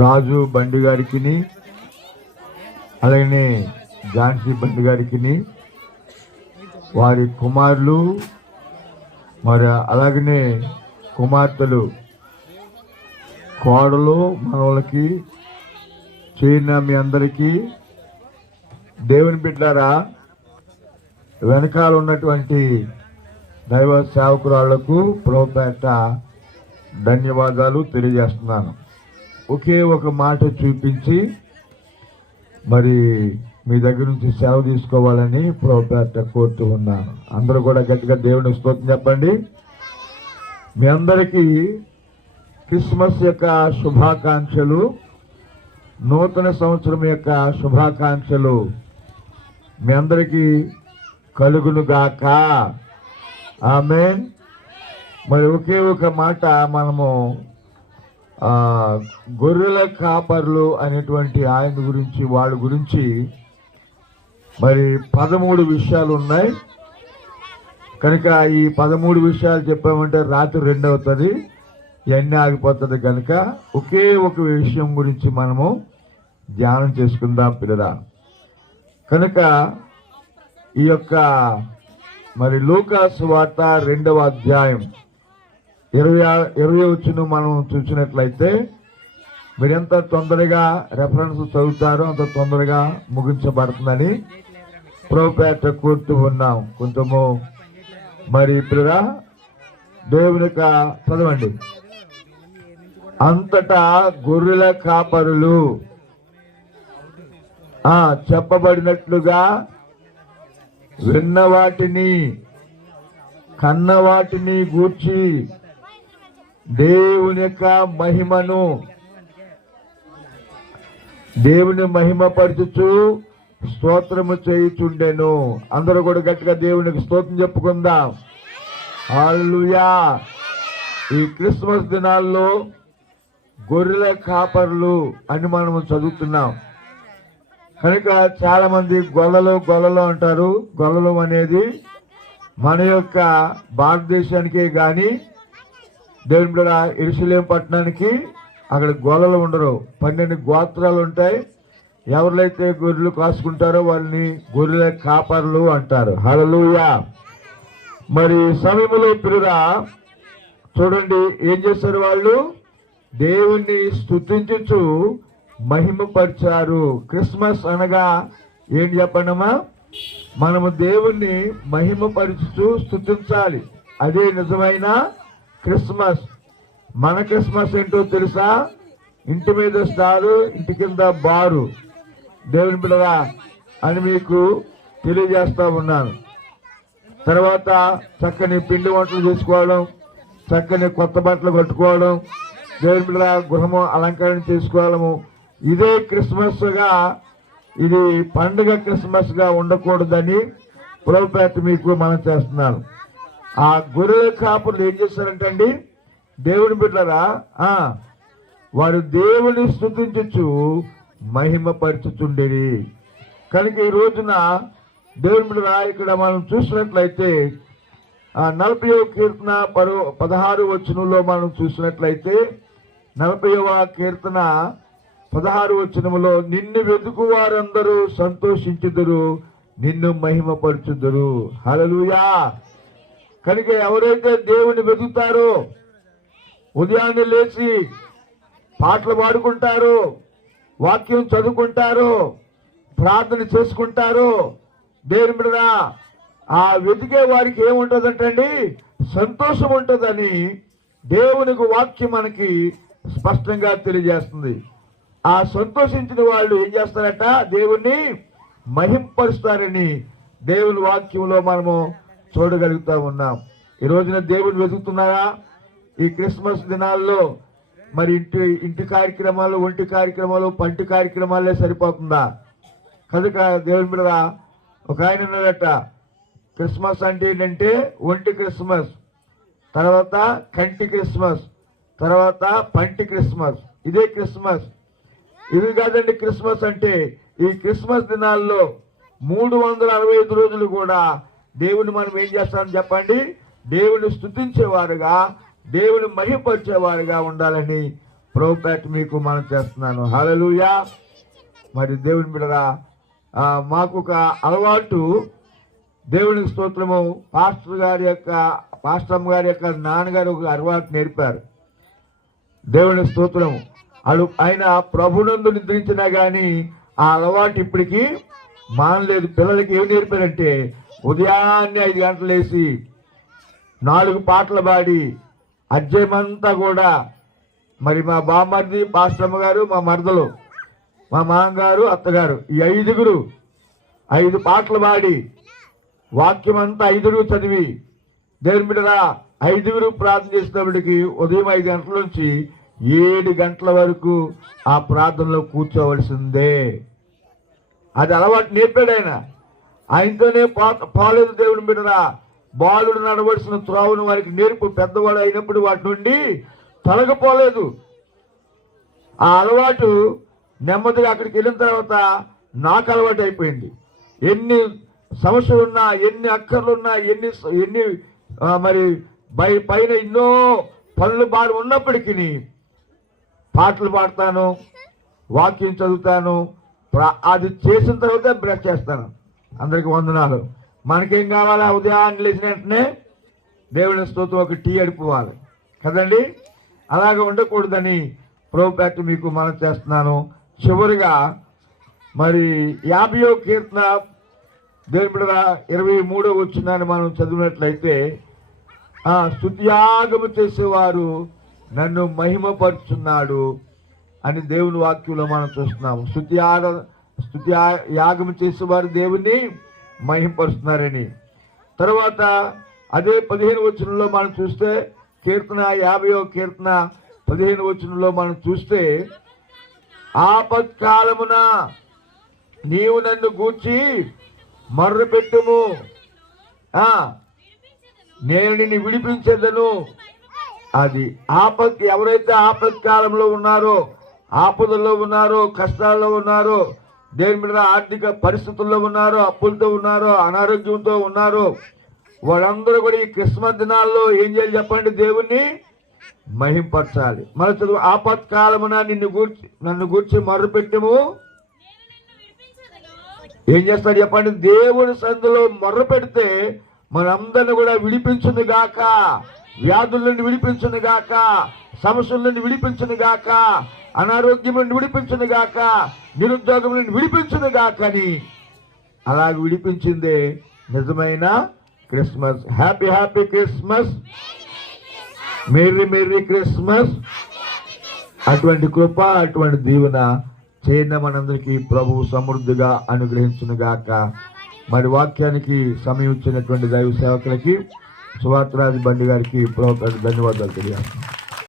రాజు బండి గారికి అలాగే ఝాన్సీ బండి గారికి వారి కుమారులు మరి అలాగనే కుమార్తెలు కోడలు మనవలకి చేరిన మీ అందరికీ దేవుని బిడ్డలారా వెనకాల ఉన్నటువంటి దైవ సేవకురాళ్లకు ప్రభుపేట ధన్యవాదాలు తెలియజేస్తున్నాను. ఒకే ఒక మాట చూపించి మరి మీ దగ్గర నుంచి సేవ తీసుకోవాలని ప్రభుపేట కోరుతూ ఉన్నాను. అందరూ కూడా గట్టిగా దేవుని స్తోత్రం చెప్పండి. మీ అందరికీ క్రిస్మస్ యొక్క శుభాకాంక్షలు, నూతన సంవత్సరం యొక్క శుభాకాంక్షలు మీ అందరికీ కలుగునుగాక. ఆమేన్. మరి ఒకే ఒక మాట మనము గొర్రెల కాపర్లు అనేటువంటి ఆయన గురించి వాళ్ళ గురించి మరి 13 విషయాలు ఉన్నాయి కనుక ఈ 13 విషయాలు చెప్పామంటే రాత్రి 2 అవుతుంది, ఇవన్నీ ఆగిపోతుంది. కనుక ఒకే ఒక విషయం గురించి మనము ధ్యానం చేసుకుందాం పిల్లరా. కనుక ఈ యొక్క మరి లూకా సువార్త 2వ అధ్యాయం 20 వచ్చిన మనం చూసినట్లయితే మీరు ఎంత తొందరగా రెఫరెన్స్ చదువుతారో అంత తొందరగా ముగించబడుతుందని ప్రభుపేట కోరుతూ ఉన్నాం. కొంచెము మరి పిల్లరా దేవుని యొక్క చదవండి. అంతటా గొర్రెల కాపరులు చెప్పబడినట్లుగా విన్న వాటిని కన్న వాటిని గూర్చి దేవుని మహిమపరచుచు స్తోత్రము చేయుచుండెను. అందరూ కూడా గట్టిగా దేవునికి స్తోత్రం చెప్పుకుందాం. హల్లెలూయా. ఈ క్రిస్మస్ దినాల్లో గొర్రెల కాపర్లు అని మనము చదువుతున్నాం కనుక చాలా మంది గొల్లలు అంటారు. గొల్లలు అనేది మన యొక్క భారతదేశానికే కానీ దేవుని బిడ్డ యెరూషలేము పట్టణానికి అక్కడ గొల్లలు ఉండరు. 12 గోత్రాలు ఉంటాయి. ఎవరైతే గొర్రెలు కాసుకుంటారో వాళ్ళని గొర్రెల కాపర్లు అంటారు. హల్లెలూయా. మరి సమయంలో పిల్లరా చూడండి ఏం చేశారు, వాళ్ళు దేవుణ్ణి స్తుతించుచు మహిమపరిచారు. క్రిస్మస్ అనగా ఏంటి చెప్పండమ్మా? మనము దేవుణ్ణి మహిమపరచుచు స్తుతించాలి. అదే నిజమైన క్రిస్మస్. మన క్రిస్మస్ ఏంటో తెలుసా? ఇంటి మీద స్టారు, ఇంటి కింద బారు. దేవుని బిడ్డరా అని మీకు తెలియజేస్తా ఉన్నాను. తర్వాత చక్కని పిండి వంటలు చేసుకోవడం, చక్కని కొత్త బట్టలు కట్టుకోవడం, దేవుని బిడ్డరా గృహము అలంకరణ చేసుకోవడము, ఇదే క్రిస్మస్ గా, ఇది పండుగ క్రిస్మస్ గా ఉండకూడదని ప్రభుపేట మీకు మనం చేస్తున్నాను. ఆ గొర్రెల కాపులు ఏం చేస్తారంటే అండి, దేవుని బిడ్డరా వారు దేవుని స్తుతించుచు మహిమపరచుచుండేది. కనుక ఈ రోజున దేవుని బిడ్డరా ఇక్కడ మనం చూసినట్లయితే 40వ కీర్తన 16 వచనంలో మనం చూసినట్లయితే 40వ కీర్తన 16 వచనములో నిన్ను వెతుకు వారందరూ సంతోషించుదురు, నిన్ను మహిమపరచుదురు. హల్లెలూయా. కనుక ఎవరైతే దేవుని వెతుకుతారో, ఉదయాన్నే లేచి పాటలు పాడుకుంటారో, వాక్యం చదువుకుంటారో, ప్రార్థన చేసుకుంటారో, దేవుని బిడ్డరా ఆ వెతికే వారికి ఏముంటుందంటండి, సంతోషం ఉంటుందని దేవునికి వాక్యం మనకి స్పష్టంగా తెలియజేస్తుంది. ఆ సంతోషించిన వాళ్ళు ఏం చేస్తారట, దేవుణ్ణి మహింపరుస్తారని దేవుని వాక్యంలో మనము చూడగలుగుతా ఉన్నాం. ఈ రోజున దేవుని వెతుకుతున్నారా? ఈ క్రిస్మస్ దినాల్లో మరి ఇంటి కార్యక్రమాలు, ఒంటి కార్యక్రమాలు, పంటి కార్యక్రమాలే సరిపోతుందా? కనుక దేవుని మీద ఒక ఆయన ఉన్నాడట, క్రిస్మస్ అంటే ఏంటంటే ఒంటి క్రిస్మస్, తర్వాత కంటి క్రిస్మస్, తర్వాత పంటి క్రిస్మస్, ఇదే క్రిస్మస్. ఇవి కాదండి క్రిస్మస్ అంటే. ఈ క్రిస్మస్ దినాల్లో 365 రోజులు కూడా దేవుని మనం ఏం చేస్తామని చెప్పండి, దేవుని స్తుతించేవారుగా దేవుని మహిమపరిచేవారుగా ఉండాలని ప్రభుపేట మీకు మనం చేస్తున్నాను. హల్లెలూయా. మరి దేవుని బిడ్డరా, మాకు ఒక అలవాటు, దేవునికి స్తోత్రము, పాస్టమ్ గారి యొక్క నాన్నగారు ఒక అలవాటు నేర్పారు. దేవునికి స్తోత్రము. ఆయన ప్రభునందు నిద్రించినా కానీ ఆ అలవాటు ఇప్పటికీ మానలేదు. పిల్లలకి ఏమి నేర్పారంటే ఉదయాన్నే 5 గంటలు లేసి 4 పాటలు పాడి అధ్యయమంతా కూడా, మరి మా బామ్మర్ది పాస్టమ్మ గారు, మా మరదలు, మా మామగారు, అత్తగారు, ఈ 5 పాటలు పాడి వాక్యం అంతా 5 చదివి దేవుని బిడ్డరా 5 ప్రార్థన చేసినప్పటికీ ఉదయం 5 గంటల నుంచి 7 గంటల వరకు ఆ ప్రార్థనలో కూర్చోవలసిందే. అది అలవాటు నేర్పాడు ఆయన. ఆయనతోనే పాలేదు. దేవుని బిడ్డరా, బాలుడు నడవలసిన త్రోవను వారికి నేర్పు. పెద్దవాడు అయినప్పుడు వాటి నుండి తొలగిపోలేదు. ఆ అలవాటు నెమ్మదిగా అక్కడికి వెళ్ళిన తర్వాత నాకు అలవాటు అయిపోయింది. ఎన్ని సమస్యలున్నా, ఎన్ని అక్కర్లున్నా, ఎన్ని మరి పైన ఎన్నో పనులు బాగా ఉన్నప్పటికీ పాటలు పాడతాను, వాక్యం చదువుతాను. అది చేసిన తర్వాత బ్రష్ చేస్తాను. అందరికి వందనాలు. మనకేం కావాలా? ఉదయాన్నే లేచిన వెంటనే దేవుని స్తోత్రం, ఒక టీ అడిపోవాలి కదండి. అలాగే ఉండకూడదని ప్రభుపేట మీకు మనం చేస్తున్నాను. చివరిగా మరి 50వ కీర్తన దేవుని బిడ్డ 23వ వచనాన్ని మనం చదివినట్లయితే, స్తుతియాగము చేసేవారు నన్ను మహిమపరుచున్నాడు అని దేవుని వాక్యంలో మనం చూస్తున్నాము. యాగం చేసేవారు దేవుణ్ణి మహిమపరుస్తున్నారని. తర్వాత అదే 15వ వచనంలో మనం చూస్తే, కీర్తన 50వ కీర్తన 15వ వచనంలో మనం చూస్తే, ఆపత్కాలమున నీవు నన్ను గూర్చి మర్ర పెట్టుము, నేను నిన్ను విడిపించేదను. అది ఎవరైతే ఆపత్కాలంలో ఉన్నారో, ఆపదల్లో ఉన్నారో, కష్టాల్లో ఉన్నారో, దేని మీద ఆర్థిక పరిస్థితుల్లో ఉన్నారో, అప్పులతో ఉన్నారో, అనారోగ్యంతో ఉన్నారో, వాళ్ళందరూ కూడా ఈ క్రిస్మస్ దినాల్లో ఏం చేయాలి చెప్పండి? దేవుణ్ణి మహింపరచాలి. మన చదువు, ఆపత్కాలమున నన్ను గూర్చి మర్ర పెట్టుము. ఏం చేస్తాడు చెప్పండి? దేవుని సందులో మొర్ర పెడితే మనందరిని కూడా విడిపించును గాక, వ్యాధుల నుండి విడిపించును గాక, సమస్యల నుండి విడిపించును గాక, అనారోగ్యం నుండి విడిపించును గాక, నిరుద్యోగం నుండి విడిపించును గాక అని అలాగే విడిపించిందే నిజమైన Christmas. Happy happy Christmas, merry merry Christmas. అటువంటి కృప, అటువంటి దీవెన చేయన మనందరికీ ప్రభువు సమృద్ధిగా అనుగ్రహించును గాక. మరి వాక్యానికి సమయం ఇచ్చినటువంటి దైవ సేవకులకి, సువార్తరాజు బండి గారికి ధన్యవాదాలు తెలియజేస్తున్నాను.